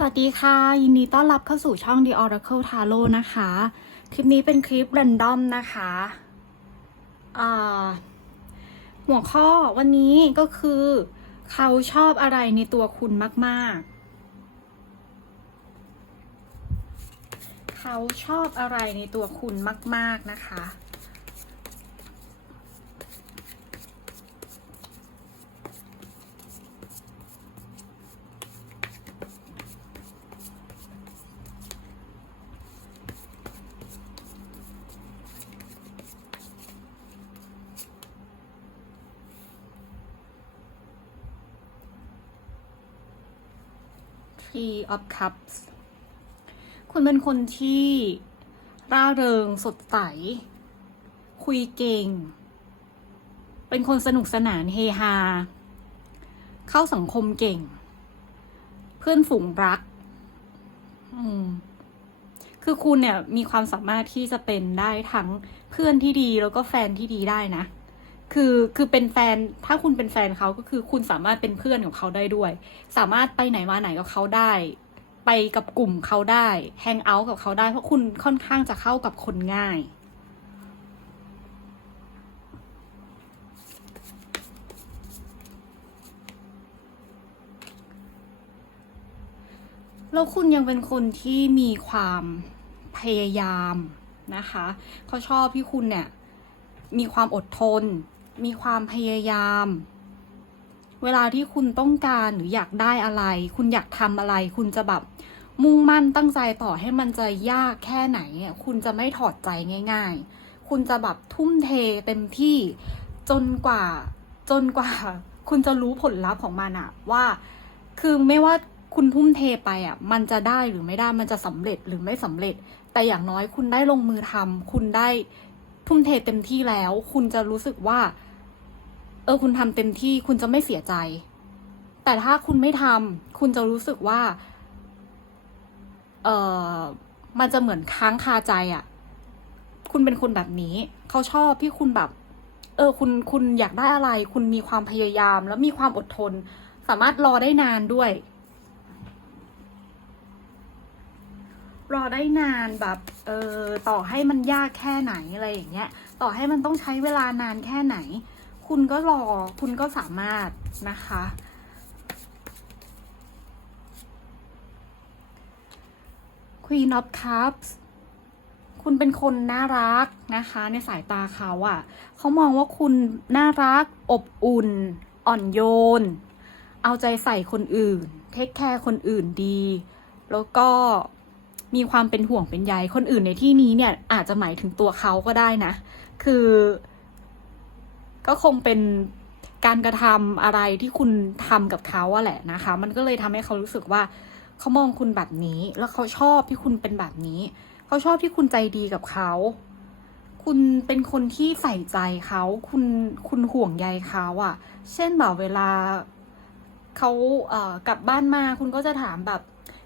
สวัสดีค่ะ ยินดีต้อนรับเข้าสู่ช่อง The Oracle Tarot นะคะ คลิปนี้เป็นคลิป r รนดอมนะคะหัวข้อวันนี้ก็คือ เขาชอบอะไรในตัวคุณมาก ๆ เขาชอบอะไรในตัวคุณมาก ๆ นะคะ Three of Cups คุณเป็นคนที่ร่าเริงสดใส คุยเก่ง เป็นคนสนุกสนานเฮฮา เข้าสังคมเก่ง เพื่อนฝูงรัก อืมคือคุณเนี่ยมีความสามารถที่จะเป็นได้ทั้งเพื่อนที่ดีแล้วก็แฟนที่ดีได้นะ คือคือเป็นแฟนถ้าคุณเป็นแฟนเขาก็คือคุณสามารถเป็นเพื่อนกับเขาได้ด้วย สามารถไปไหนมาไหนกับเขาได้ ไปกับกลุ่มเขาได้แฮงเอาท์กับเขาได้ เพราะคุณค่อนข้างจะเข้ากับคนง่าย แล้วคุณยังเป็นคนที่มีความพยายามนะคะเขาชอบที่คุณเนี่ยมีความอดทน มีความพยายาม เวลาที่คุณต้องการหรืออยากได้อะไร คุณอยากทำอะไร คุณจะแบบมุ่งมั่นตั้งใจต่อให้มันจะยากแค่ไหนอะคุณจะไม่ถอดใจง่าย ๆ คุณจะแบบทุ่มเทเต็มที่จนกว่าจนกว่า คุณจะรู้ผลลัพธ์ของมันอะว่า คือไม่ว่าคุณทุ่มเทไปอะมันจะได้หรือไม่ได้มันจะสำเร็จหรือไม่สำเร็จ แต่อย่างน้อยคุณได้ลงมือทำคุณได้ทุ่มเทเต็มที่แล้ว คุณจะรู้สึกว่า ออคุณทำเต็มที่คุณจะไม่เสียใจ แต่ถ้าคุณไม่ทำคุณจะรู้สึกว่า เออมันจะเหมือนค้างคาใจอะ คุณเป็นคนแบบนี้ เขาชอบที่คุณแบบ เออ คุณคุณอยากได้อะไร คุณมีความพยายาม แล้วมีความอดทน สามารถรอได้นานด้วย รอได้นานแบบ เออต่อให้มันยากแค่ไหนอะไรอย่างเงี้ย ต่อให้มันต้องใช้เวลานานแค่ไหน คุณก็รอคุณก็สามารถนะคะ Queen of Cups คุณเป็นคนน่ารักนะคะ ในสายตาเขาอะ่ะ เขามองว่าคุณน่ารัก อบอุ่น อ่อนโยน เอาใจใส่คนอื่น เทคแคร์คนอื่นดี แล้วก็มีความเป็นห่วงเป็นใยคนอื่นในที่นี้เนี่ยอาจจะหมายถึงตัวเขาก็ได้นะ คือ ก็คงเป็นการกระทำอะไรที่คุณทำกับเขาอะแหละนะคะ มันก็เลยทำให้เขารู้สึกว่าเขามองคุณแบบนี้ แล้วเขาชอบที่คุณเป็นแบบนี้ เขาชอบที่คุณใจดีกับเขา คุณเป็นคนที่ใส่ใจเขา คุณคุณห่วงใยเขาอะเช่นแบบเวลาเขาเอ่อกลับบ้านมาคุณก็จะถามแบบ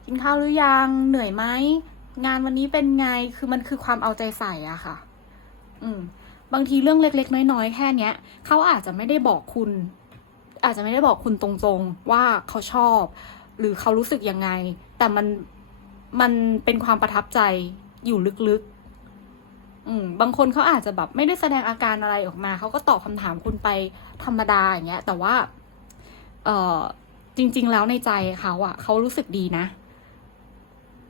กินข้าวหรือยังเหนื่อยไหมงานวันนี้เป็นไงคือมันคือความเอาใจใส่อะค่ะ อืม บางทีเรื่องเล็ก ๆ น้อยๆแค่เนี้ยเขาอาจจะไม่ได้บอกคุณ อาจจะไม่ได้บอกคุณตรงๆว่าเขาชอบ หรือเขารู้สึกยังไง แต่มันมันเป็นความประทับใจอยู่ลึกๆ อืม บางคนเขาอาจจะแบบไม่ได้แสดงอาการอะไรออกมาเขาก็ตอบคำถามคุณไปธรรมดาอย่างเงี้ย แต่ว่า เออจริง ๆ แล้วในใจเขาอะเขารู้สึกดีนะ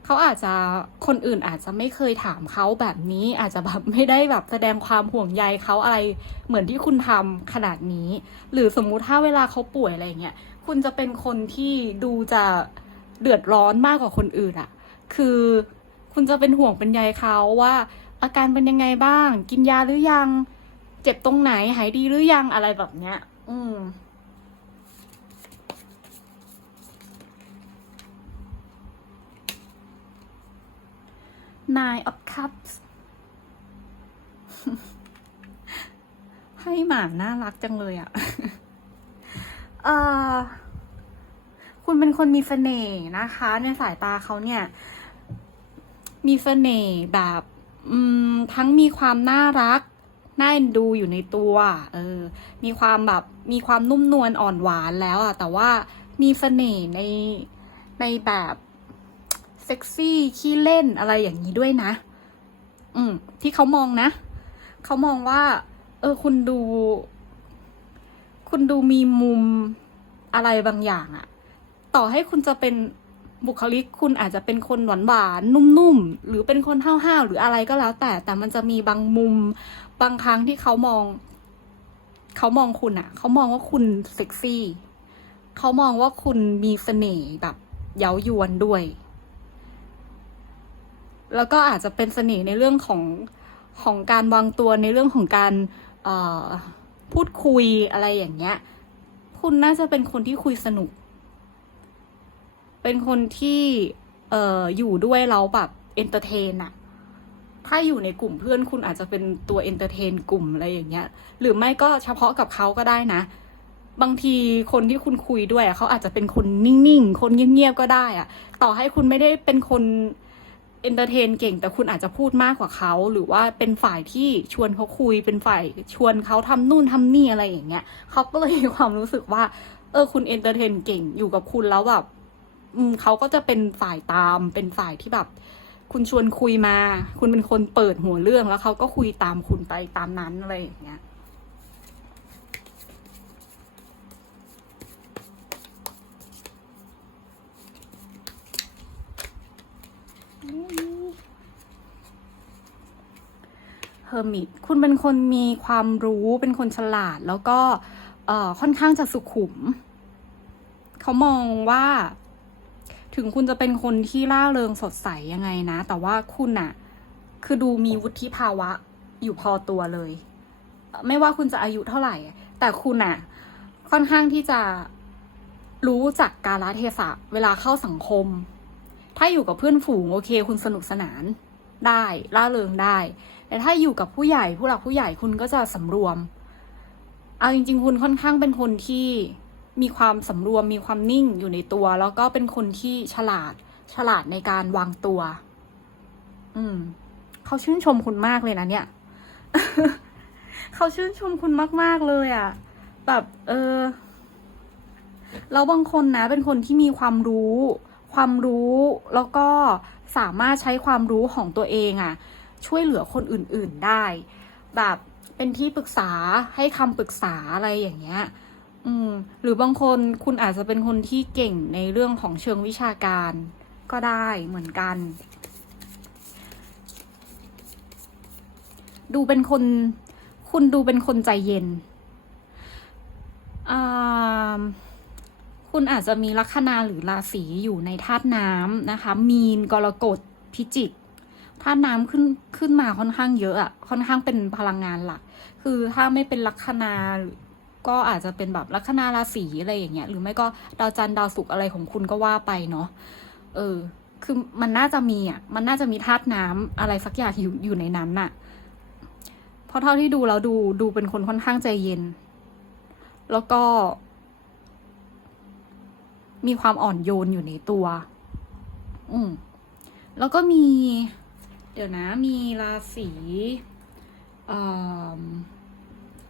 เขาอาจจะคนอื่นอาจจะไม่เคยถามเขาแบบนี้ อาจจะแบบไม่ได้แบบแสดงความห่วงใยเขาอะไรเหมือนที่คุณทำขนาดนี้ หรือสมมุติถ้าเวลาเขาป่วยอะไรเงี้ยคุณจะเป็นคนที่ดูจะเดือดร้อนมากกว่าคนอื่นอะคือคุณจะเป็นห่วงเป็นใยเขาว่า อาการเป็นยังไงบ้าง กินยาหรือยัง เจ็บตรงไหนหายดีหรือยังอะไรแบบเนี้ย อืม Nine of Cups ให้หมาน่ารักจังเลยอะ่ะคุณเป็นคนมีเสน่ห์นะคะ ในสายตาเขาเนี่ย มีเสน่ห์แบบทั้งมีความน่ารักน่าเอ็นดูอยู่ในตัว เออ มีความแบบมีความนุ่มนวลอ่อนหวานแล้วอะแต่ว่ามีเสน่ห์ในในแบบ เซ็กซี่ขี้เล่นอะไรอย่างนี้ด้วยนะ อืม ที่เขามองนะ เขามองว่า เออ คุณดู คุณดูมีมุมอะไรบางอย่างอะต่อให้คุณจะเป็นบุคลิกคุณอาจจะเป็นคนหวานหวานนุ่มๆ หรือเป็นคนห้าวๆ หรืออะไรก็แล้ว แต่แต่มันจะมีบางมุมบางครั้งที่เขามอง เขามองคุณอะเขามองว่าคุณเซ็กซี่ เขามองว่าคุณมีเสน่ห์แบบเย้ายวนด้วย แล้วก็อาจจะเป็นเสน่ห์ในเรื่องของของการวางตัวในเรื่องของการพูดคุยอะไรอย่างเงี้ย คุณน่าจะเป็นคนที่คุยสนุก เป็นคนที่เอ่ออยู่ด้วยเราแบบเอนเตอร์เทนอะถ้าอยู่ในกลุ่มเพื่อนคุณอาจจะเป็นตัวเอนเตอร์เทนกลุ่มอะไรอย่างเงี้ย หรือไม่ก็เฉพาะกับเขาก็ได้นะ บางทีคนที่คุณคุยด้วยเขาอาจจะเป็นคนนิ่งๆ คนเงียบๆ ก็ได้อะต่อให้คุณไม่ได้เป็นคน เอนเตอร์เทนเก่งแต่คุณอาจจะพูดมากกว่าเขา หรือว่าเป็นฝ่ายที่ชวนเขาคุยเป็นฝ่ายชวนเขาทำนู่นทำนี่อะไรอย่างเงี้ยเขาก็เลยมีความรู้สึกว่า เออคุณเอนเตอร์เทนเก่งอยู่กับคุณแล้วแบบอืมเขาก็จะเป็นฝ่ายตาม เป็นฝ่ายที่แบบ คุณชวนคุยมา คุณเป็นคนเปิดหัวเรื่องแล้วเขาก็คุยตามคุณไปตามนั้นอะไรอย่างเงี้ย เฮอร์มิตคุณเป็นคนมีความรู้เป็นคนฉลาด แล้วก็ค่อนข้างจะสุขุม เขามองว่า ถึงคุณจะเป็นคนที่ร่าเริงสดใสยังไงนะ แต่ว่าคุณอะคือดูมีวุฒิภาวะอยู่พอตัวเลย ไม่ว่าคุณจะอายุเท่าไหร่ แต่คุณอะค่อนข้างที่จะรู้จักกาลเทศะเวลาเข้าสังคม ถ้าอยู่กับเพื่อนฝูงโอเค คุณสนุกสนานได้ร่าเริงได้ แต่ถ้าอยู่กับผู้ใหญ่ผู้หลักผู้ใหญ่คุณก็จะสำรวม เอาจริง ๆ คุณค่อนข้างเป็นคนที่มีความสำรวมมีความนิ่งอยู่ในตัว แล้วก็เป็นคนที่ฉลาดฉลาดในการวางตัว อืม เขาชื่นชมคุณมากเลยนะเนี่ย เขาชื่นชมคุณมาก ๆ เลยอะ่ะ แบบ เออ แล้วบางคนนะ เป็นคนที่มีความรู้ ความรู้แล้วก็สามารถใช้ความรู้ของตัวเองอะ่ะ ช่วยเหลือคนอื่นๆได้ แบบเป็นที่ปรึกษาให้คำปรึกษาอะไรอย่างเงี้ย อืม หรือบางคนคุณอาจจะเป็นคนที่เก่งในเรื่องของเชิงวิชาการก็ได้เหมือนกัน ดูเป็นคน คุณดูเป็นคนใจเย็นอ่า คุณอาจจะมีลัคนาหรือราศีอยู่ในธาตุน้ำนะคะ มีนกรกฎพิจิกธาตุน้ำขึ้นขึ้นมาค่อนข้างเยอะอะค่อนข้างเป็นพลังงานหลัก คือถ้าไม่เป็นลัคนาก็อาจจะเป็นแบบลัคนาราศีอะไรอย่างเงี้ย หรือไม่ก็ดาวจันทร์ดาวศุกร์อะไรของคุณก็ว่าไปเนาะ เออ คือมันน่าจะมีอะ มันน่าจะมีธาตุน้ำอะไรสักอย่างอยู่อยู่ในนั้นน่ะ เพราะเท่าที่ดูแล้วดูดูเป็นคนค่อนข้างใจเย็น แล้วก็ มีความอ่อนโยนอยู่ในตัว อืมแล้วก็มี เดี๋ยวนะ มีราศีอ่อ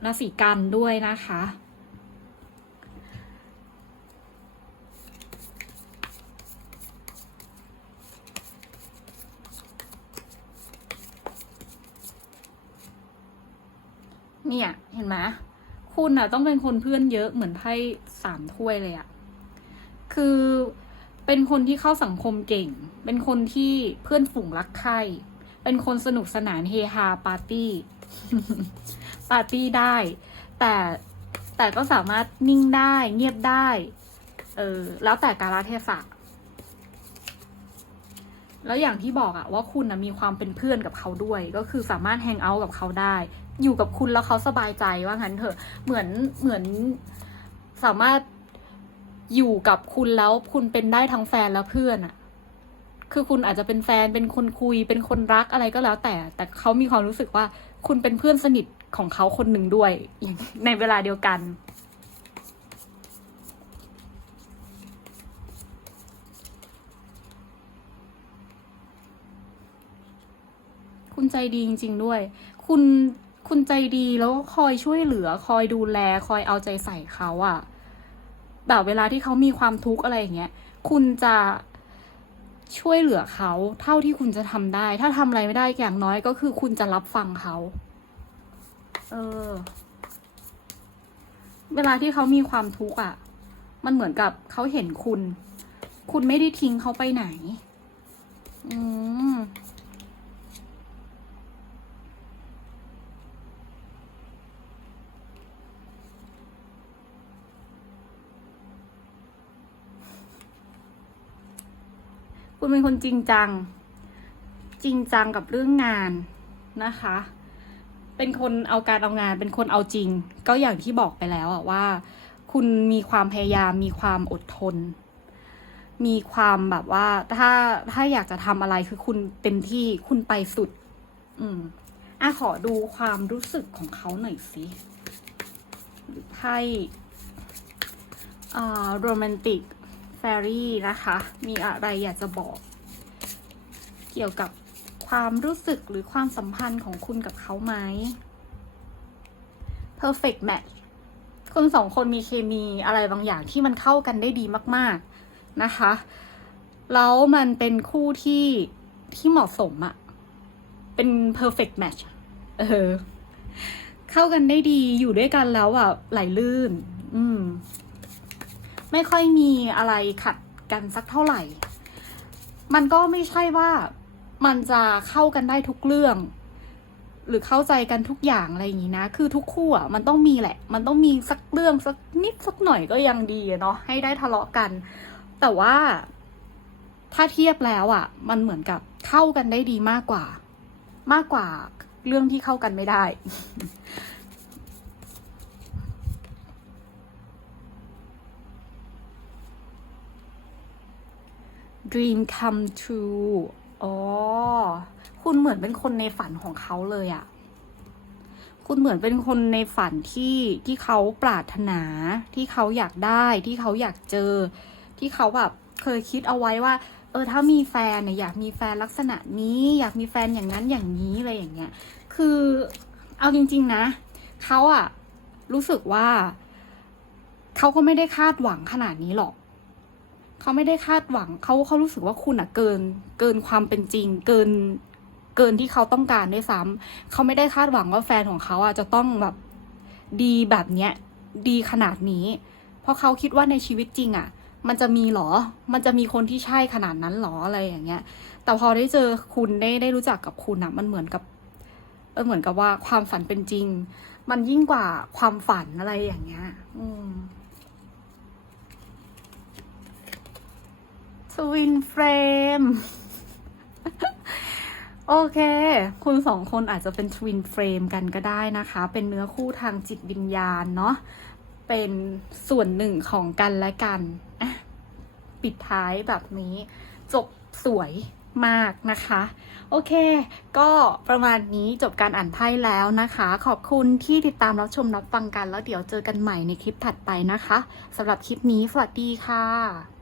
ราศีกันด้วยนะคะ เนี่ย เห็นไหมคุณอะ ต้องเป็นคนเพื่อนเยอะเหมือนไพ่สามถ้วยเลยอะ คือเป็นคนที่เข้าสังคมเก่ง เป็นคนที่เพื่อนฝูงรักใคร่เป็นคนสนุกสนานเฮฮาปาร์ตี้ ปาร์ตี้ได้ แต่แต่ก็สามารถนิ่งได้เงียบได้ เออแล้วแต่กาลเทศะแล้วอย่างที่บอกอะว่าคุณนะมีความเป็นเพื่อนกับเขาด้วย ก็คือสามารถแฮงเอาท์กับเขาได้ อยู่กับคุณแล้วเขาสบายใจว่างั้นเถอะ เหมือนเหมือนสามารถ อยู่กับคุณแล้วคุณเป็นได้ทั้งแฟนและเพื่อนอะคือคุณอาจจะเป็นแฟนเป็นคนคุยเป็นคนรักอะไรก็แล้วแต่ แต่เขามีความรู้สึกว่าคุณเป็นเพื่อนสนิทของเขาคนหนึ่งด้วยในเวลาเดียวกัน คุณใจดีจริง ๆ ด้วย คุณคุณใจดีแล้วคอยช่วยเหลือ คอยดูแล คอยเอาใจใส่เขาอะ แบบเวลาที่เขามีความทุกข์อะไรอย่างเงี้ย คุณจะช่วยเหลือเขาเท่าที่คุณจะทำได้ ถ้าทำอะไรไม่ได้อย่างน้อยก็คือคุณจะรับฟังเขา เออ เวลาที่เขามีความทุกข์อะ มันเหมือนกับเขาเห็นคุณ คุณไม่ได้ทิ้งเขาไปไหน อืม คุณเป็นคนจริงจัง จริงจังกับเรื่องงานนะคะ เป็นคนเอาการเอางาน เป็นคนเอาจริง ก็อย่างที่บอกไปแล้วอะว่า คุณมีความพยายาม มีความอดทน มีความแบบว่า ถ้าถ้าอยากจะทำอะไรคือคุณเต็มที่คุณไปสุด อืมอะขอดูความรู้สึกของเขาหน่อยสิไพ่อ่าโรแมนติก ฟรี่นะคะ มีอะไรอยากจะบอก เกี่ยวกับความรู้สึกหรือความสัมพันธ์ของคุณกับเขาไหม perfect match คุณสองคนมีเคมีอะไรบางอย่างที่มันเข้ากันได้ดีมาก ๆนะคะ แล้วมันเป็นคู่ที่ที่เหมาะสมอะเป็น perfect match เออ เข้ากันได้ดีอยู่ด้วยกันแล้วอะไหลลื่น อืม ไม่ค่อยมีอะไรขัดกันสักเท่าไหร่ มันก็ไม่ใช่ว่ามันจะเข้ากันได้ทุกเรื่อง หรือเข้าใจกันทุกอย่างอะไรอย่างนี้นะ คือทุกคู่อะมันต้องมีแหละ มันต้องมีสักเรื่องสักนิดสักหน่อยก็ยังดีเนาะให้ได้ทะเลาะกัน แต่ว่าถ้าเทียบแล้วอะ มันเหมือนกับเข้ากันได้ดีมากกว่า มากกว่าเรื่องที่เข้ากันไม่ได้ dream come true อ๋อ คุณเหมือนเป็นคนในฝันของเขาเลยอะคุณเหมือนเป็นคนในฝันที่ที่เขาปรารถนาที่เขาอยากได้ที่เขาอยากเจอ ที่เขาแบบเคยคิดเอาไว้ว่า เออถ้ามีแฟนเนี่ยอยากมีแฟนลักษณะนี้ อยากมีแฟนอย่างนั้นอย่างนี้อะไรอย่างเงี้ย คือเอาจริง ๆนะเขาอะรู้สึกว่า เขาก็ไม่ได้คาดหวังขนาดนี้หรอก เขาไม่ได้คาดหวังเขาเขารู้สึกว่าคุณอะเกิน เกินความเป็นจริง เกินเกินที่เขาต้องการด้วยซ้ำเขาไม่ได้คาดหวังว่าแฟนของเขาอะจะต้องแบบดีแบบเนี้ยดีขนาดนี้ เพราะเขาคิดว่าในชีวิตจริงอะมันจะมีหรอ มันจะมีคนที่ใช่ขนาดนั้นหรออะไรอย่างเงี้ย แต่พอได้เจอคุณได้ได้รู้จักกับคุณอะมันเหมือนกับเออเหมือนกับว่าความฝันเป็นจริง มันยิ่งกว่าความฝันอะไรอย่างเงี้ย อืม ทวินเฟรม โอเค คุณสองคนอาจจะเป็นทวินเฟรมกันก็ได้นะคะ เป็นเนื้อคู่ทางจิตวิญญาณเนาะ เป็นส่วนหนึ่งของกันและกัน ปิดท้ายแบบนี้ จบสวยมากนะคะ โอเค ก็ประมาณนี้จบการอ่านไพ่แล้วนะคะ ขอบคุณที่ติดตามรับชมรับฟังกัน แล้วเดี๋ยวเจอกันใหม่ในคลิปถัดไปนะคะสำหรับคลิปนี้สวัสดีค่ะ